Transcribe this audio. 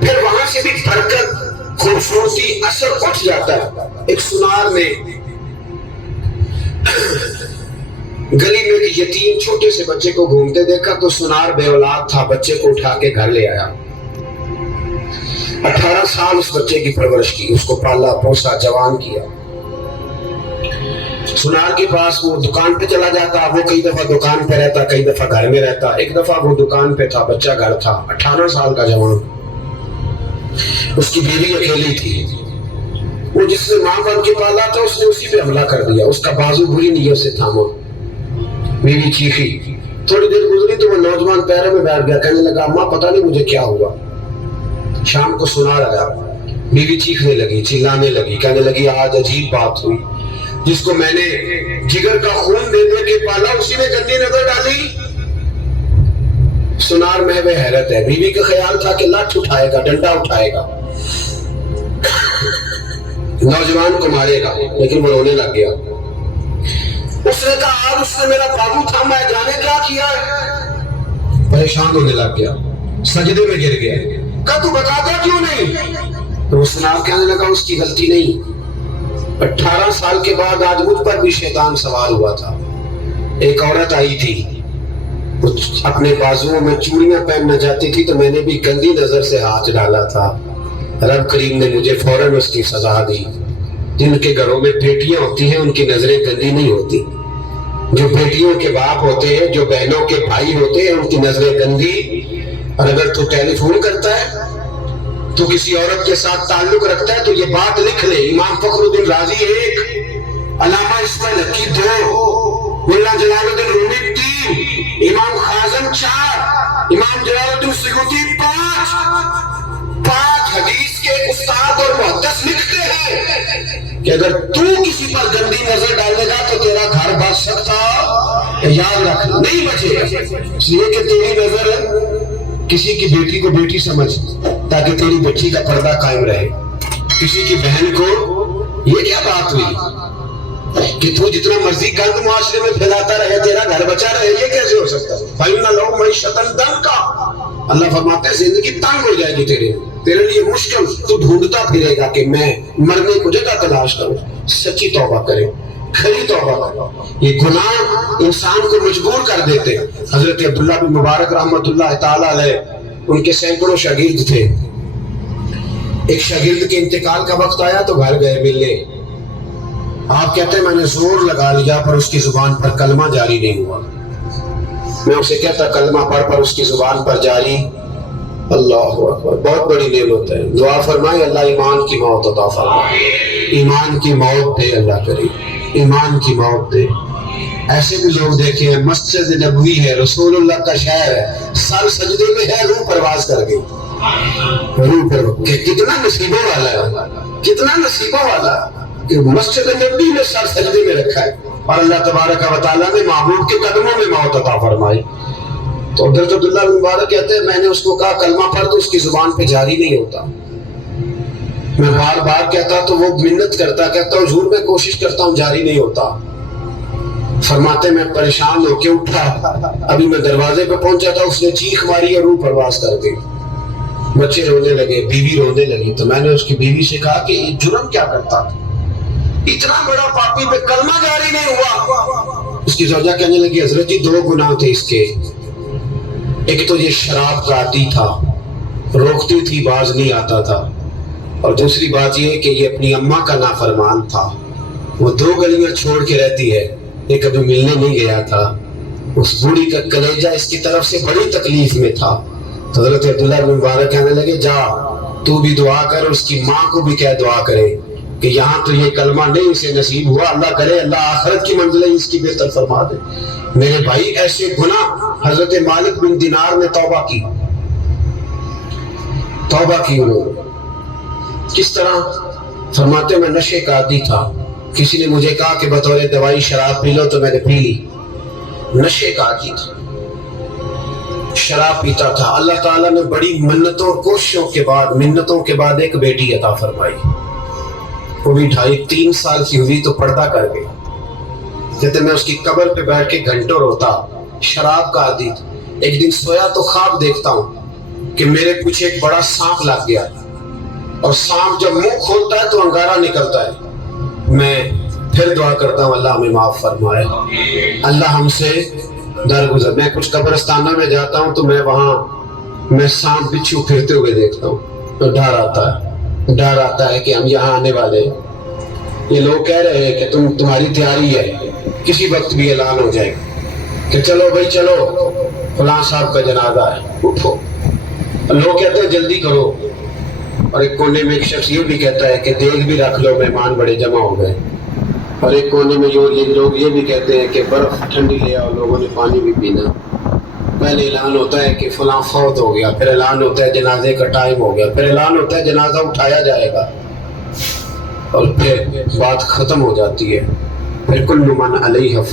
پھر وہاں سے بھی برکت خوبصورتی اثر اٹھ جاتا ہے. ایک سنار میں گلی میں ایک یتیم چھوٹے سے بچے کو گھومتے دیکھا تو سنار بے اولاد تھا, بچے کو اٹھا کے گھر لے آیا. 18 سال اس بچے کی پرورش کی, اس کو پالا پوسا جوان کیا. سنار کے پاس وہ دکان پہ چلا جاتا, وہ کئی دفعہ دکان پہ رہتا, کئی دفعہ گھر میں رہتا. ایک دفعہ وہ دکان پہ تھا, بچہ گھر تھا, 18 سال کا جوان. اس کی بیوی اکیلی تھی. وہ جس نے ماں بن کے پالا تھا اس نے اسی پہ حملہ کر دیا, اس کا بازو بری نیت سے تھاما. بیوی چیخی. تھوڑی دیر گزری تو وہ نوجوان پیروں میں بیٹھ گیا, کہنے لگا اماں پتہ نہیں مجھے کیا ہوا. شام کو سنار آیا, بیوی چیخنے لگی, چلانے لگی, کہنے لگی آج عجیب بات ہوئی. جس کو میں نے جگر کا خون دے دے کے پالا اسی نے گندی نظر ڈالی. سنار محو حیرت ہے. بیوی کا خیال تھا کہ لٹھ اٹھائے گا, ڈنڈا اٹھائے گا, نوجوان کو مارے گا, لیکن وہ رونے لگ گیا. اس نے کہا آج اس نے میرا بازو تھاما ہے, جانے کیا کیا ہے. پریشان ہونے لگ گیا, سجدے میں گر گیا. کہا تو بتاتا کیوں نہیں؟ تو سنار کہنے لگا اس کی غلطی نہیں. 18 سال کے بعد آج مجھ پر بھی شیطان سوار ہوا تھا. ایک عورت آئی تھی, اپنے بازوؤں میں چوڑیاں پہننا چاہتی تھی تو میں نے بھی گندی نظر سے ہاتھ ڈالا تھا. رب کریم نے مجھے فوراً اس کی سزا دی. جن کے گھروں میں بیٹیاں ہوتی ہیں ان کی نظریں گندی نہیں ہوتی. جو بیٹیوں کے باپ ہوتے ہیں, جو بہنوں کے بھائی ہوتے ہیں, ان کی نظریں گندی. اور اگر تو ٹیلی فون کرتا ہے, تو کسی عورت کے ساتھ تعلق رکھتا ہے, تو یہ بات لکھ لے. امام فخر الدین رازی 1, علامہ اسماعیل حقی 2, ملا جلال الدین رومی 3, امام خازن 4, امام جلال الدین سیوطی 5 حدیث کے استاد اور محدث لکھتے ہیں کہ اگر تو کسی پر گندی نظر ڈالے گا تو تیرا گھر بچ سکتا, یاد رکھ نہیں بچے گا. اس لیے کہ تیری نظر کسی کی بیٹی کو بیٹی سمجھ, تاکہ تیری بچی کا پردہ قائم رہے. کسی کی بہن کو, یہ کیا بات ہوئی کہ تو جتنا مرضی گند معاشرے میں پھیلاتا رہے تیرا گھر بچا رہے, یہ کیسے ہو سکتا ہے؟ فَإِنَّ لَهُ مَعِيشَةً ضَنْكَ. اللہ فرماتے ہیں زندگی تنگ ہو جائے گی تیرے لیے مشکل. تو ڈھونڈتا پھرے گا کہ میں مرنے کو جگہ تلاش کروں. سچی توبہ کرے, کھری توبہ کرے. یہ گناہ انسان کو مجبور کر دیتے. حضرت عبداللہ بن مبارک رحمۃ اللہ تعالیٰ علیہ, ان کے سینکڑوں شاگرد تھے. ایک شاگرد کے انتقال کا وقت آیا تو گھر گئے ملنے. آپ کہتے ہیں میں نے زور لگا لیا پر اس کی زبان پر کلمہ جاری نہیں ہوا. میں اسے کہتا کلمہ پڑھ پر اس کی زبان پر جاری. اللہ اکبر, بہت بڑی نعمت ہے. دعا فرمائے اللہ ایمان کی موت عطا فرمائے, ایمان کی موت دے اللہ کرے, ایمان کی موت دے. ایسے بھی لوگ دیکھے ہیں, مسجد نبوی ہے, رسول اللہ کا شہر ہے, سر سجدے میں ہے, روح پرواز کر گئی. روح پر کتنا نصیبوں والا ہے, کتنا نصیبوں والا کہ مسجد نبوی میں سر سجدے میں رکھا ہے, اور اللہ تبارک و تعالیٰ نے محبوب کے قدموں میں موت عطا فرمائی. تو حضرت عبداللہ بن مبارک کہتے ہیں میں نے اس کو کہا کلمہ پڑھ, تو اس کی زبان پہ جاری نہیں ہوتا. میں بار بار کہتا تو وہ منت کرتا, کہتا حضور میں کوشش کرتا ہوں جاری نہیں ہوتا. فرماتے میں پریشان ہو کے اٹھا, ابھی میں دروازے پہ پہنچا تھا, اس نے چیخ ماری اور روح پرواز کر گئی. بچے رونے لگے, بیوی رونے لگی. تو میں نے اس کی بیوی سے کہا کہ یہ جرم کیا کرتا تھا, اتنا بڑا پاپی پہ کلمہ جاری نہیں ہوا. اس کی زوجہ کہنے لگی حضرت جی 2 گناہ تھے اس کے. ایک تو یہ شراب کا عادی تھا, روکتی تھی باز نہیں آتا تھا, اور دوسری بات یہ کہ یہ اپنی اماں کا نافرمان تھا. وہ 2 گلیاں چھوڑ کے رہتی ہے, یہ کبھی ملنے نہیں گیا تھا. اس بوڑھی کا کلیجہ اس کی طرف سے بڑی تکلیف میں تھا. حضرت عبداللہ بن مبارک کہنے لگے جا تو بھی دعا کر, اس کی ماں کو بھی کہہ دعا کرے کہ یہاں تو یہ کلمہ نہیں اسے نصیب ہوا, اللہ کرے اللہ آخرت کی منزلیں اس کی بہتر فرما دے. میرے بھائی ایسے گناہ حضرت مالک بن دینار نے توبہ کی. انہوں نے کس طرح؟ فرماتے میں نشے کا عادی تھا, کسی نے مجھے کہا کہ بطور دوائی شراب پی لو تو میں نے پی لی. نشے کا عادی تھا, شراب پیتا تھا. اللہ تعالیٰ نے بڑی منتوں کوششوں کے بعد ایک بیٹی عطا فرمائی. وہ بھی 2.5-3 سال کی ہوئی تو پردہ کر گئی. کہتے میں اس کی قبر پہ بیٹھ کے گھنٹوں روتا, شراب کا عادی تھا. ایک دن سویا تو خواب دیکھتا ہوں کہ میرے پیچھے ایک بڑا سانپ لگ گیا، اور سانپ جب منہ کھولتا ہے تو انگارہ نکلتا ہے۔ میں پھر دعا کرتا ہوں اللہ ہمیں معاف فرمائے، اللہ ہم سے درگزر۔ میں کچھ قبرستانوں میں جاتا ہوں تو میں وہاں سانپ بچھو پھرتے ہوئے دیکھتا ہوں تو ڈر آتا ہے کہ ہم یہاں آنے والے، یہ لوگ کہہ رہے ہیں کہ تمہاری تیاری ہے، کسی وقت بھی اعلان ہو جائے کہ چلو بھائی چلو فلاں صاحب کا جنازہ ہے، اٹھو۔ لوگ کہتے ہیں جلدی کرو، اور ایک کونے میں ایک شخص یہ بھی کہتا ہے کہ دیگ بھی رکھ لو، مہمان بڑے جمع ہو گئے۔ اور ایک کونے میں لوگ یہ بھی کہتے ہیں کہ برف ٹھنڈی لے آؤ، لوگوں نے پانی بھی پینا۔ پہلے اعلان ہوتا ہے کہ فلاں فوت ہو گیا، پھر اعلان ہوتا ہے جنازے کا ٹائم ہو گیا، پھر اعلان ہوتا ہے جنازہ اٹھایا جائے گا، اور پھر بات ختم ہو جاتی ہے۔ پھر کل من علیہ